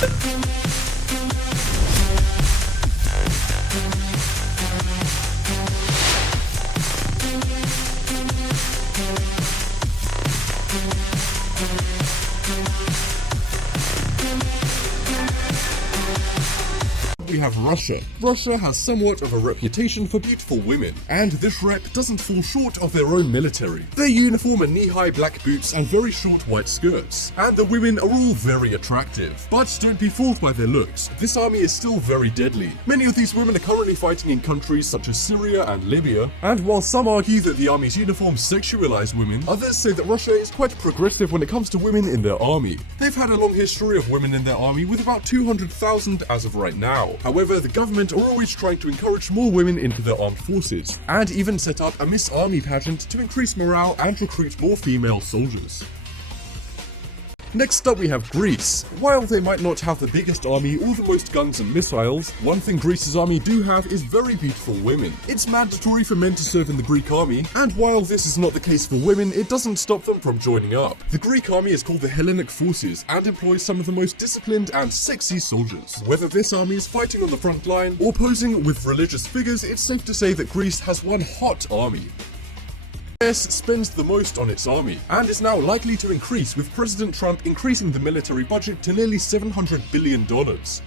We have Russia. Russia has somewhat of a reputation for beautiful women, and this rep doesn't fall short of their own military. Their uniform are knee-high black boots and very short white skirts, and the women are all very attractive. But don't be fooled by their looks, this army is still very deadly. Many of these women are currently fighting in countries such as Syria and Libya, and while some argue that the army's uniforms sexualize women, others say that Russia is quite progressive when it comes to women in their army. They've had a long history of women in their army with about 200,000 as of right now. However, the government are always trying to encourage more women into their armed forces, and even set up a Miss Army pageant to increase morale and recruit more female soldiers. Next up we have Greece. While they might not have the biggest army or the most guns and missiles, one thing Greece's army do have is very beautiful women. It's mandatory for men to serve in the Greek army, and while this is not the case for women, it doesn't stop them from joining up. The Greek army is called the Hellenic Forces and employs some of the most disciplined and sexy soldiers. Whether this army is fighting on the front line or posing with religious figures, it's safe to say that Greece has one hot army. The US spends the most on its army, and is now likely to increase with President Trump increasing the military budget to nearly $700 billion.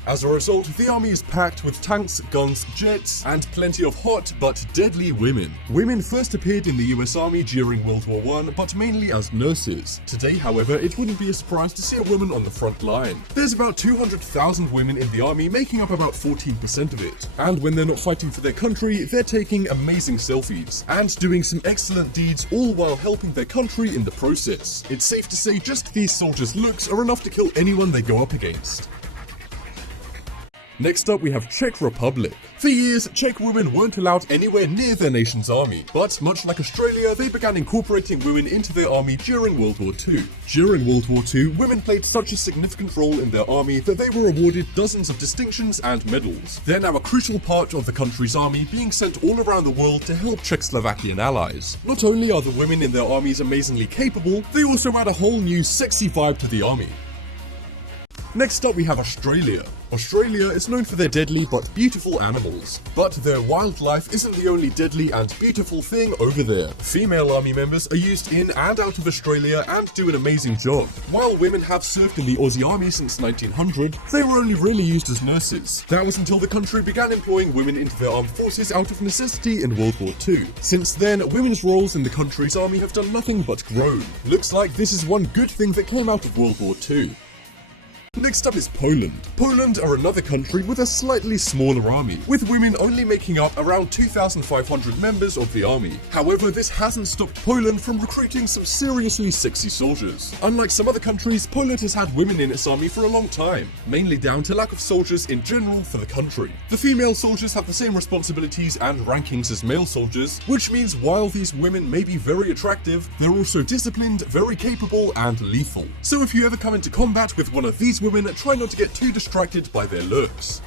As a result, the army is packed with tanks, guns, jets, and plenty of hot but deadly women. Women first appeared in the US Army during World War I, but mainly as nurses. Today, however, it wouldn't be a surprise to see a woman on the front line. There's about 200,000 women in the army, making up about 14% of it. And when they're not fighting for their country, they're taking amazing selfies and doing some excellent deeds, all while helping their country in the process. It's safe to say just these soldiers' looks are enough to kill anyone they go up against. Next up we have Czech Republic. For years, Czech women weren't allowed anywhere near their nation's army, but much like Australia, they began incorporating women into their army during World War II. During World War II, women played such a significant role in their army that they were awarded dozens of distinctions and medals. They're now a crucial part of the country's army, being sent all around the world to help Czechoslovakian allies. Not only are the women in their armies amazingly capable, they also add a whole new sexy vibe to the army. Next up we have Australia. Australia is known for their deadly but beautiful animals. But their wildlife isn't the only deadly and beautiful thing over there. Female army members are used in and out of Australia and do an amazing job. While women have served in the Aussie Army since 1900, they were only really used as nurses. That was until the country began employing women into their armed forces out of necessity in World War II. Since then, women's roles in the country's army have done nothing but grow. Looks like this is one good thing that came out of World War II. Next up is Poland. Poland are another country with a slightly smaller army, with women only making up around 2,500 members of the army. However, this hasn't stopped Poland from recruiting some seriously sexy soldiers. Unlike some other countries, Poland has had women in its army for a long time, mainly down to lack of soldiers in general for the country. The female soldiers have the same responsibilities and rankings as male soldiers, which means while these women may be very attractive, they're also disciplined, very capable, and lethal. So if you ever come into combat with one of these women, try not to get too distracted by their looks.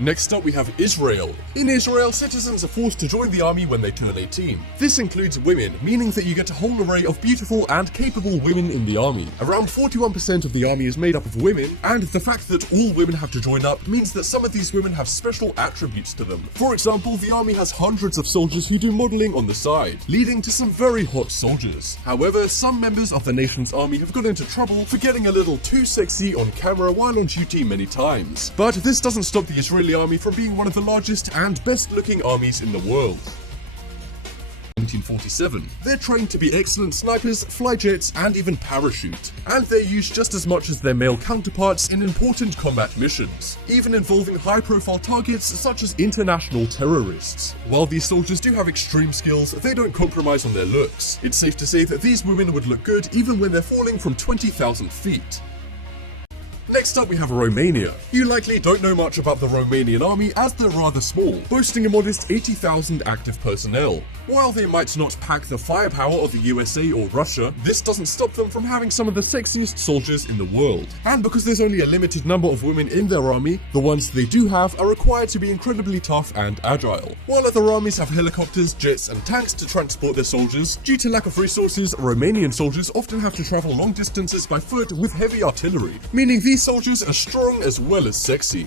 Next up we have Israel. In Israel, citizens are forced to join the army when they turn 18. This includes women, meaning that you get a whole array of beautiful and capable women in the army. Around 41% of the army is made up of women, and the fact that all women have to join up means that some of these women have special attributes to them. For example, the army has hundreds of soldiers who do modeling on the side, leading to some very hot soldiers. However, some members of the nation's army have got into trouble for getting a little too sexy on camera while on duty many times. But this doesn't stop the Israeli army from being one of the largest and best looking armies in the world. 1947. They're trained to be excellent snipers, fly jets, and even parachute. And they're used just as much as their male counterparts in important combat missions, even involving high-profile targets such as international terrorists. While these soldiers do have extreme skills, they don't compromise on their looks. It's safe to say that these women would look good even when they're falling from 20,000 feet. Next up we have Romania. You likely don't know much about the Romanian army as they're rather small, boasting a modest 80,000 active personnel. While they might not pack the firepower of the USA or Russia, this doesn't stop them from having some of the sexiest soldiers in the world. And because there's only a limited number of women in their army, the ones they do have are required to be incredibly tough and agile. While other armies have helicopters, jets, and tanks to transport their soldiers, due to lack of resources, Romanian soldiers often have to travel long distances by foot with heavy artillery, meaning these These soldiers are strong as well as sexy.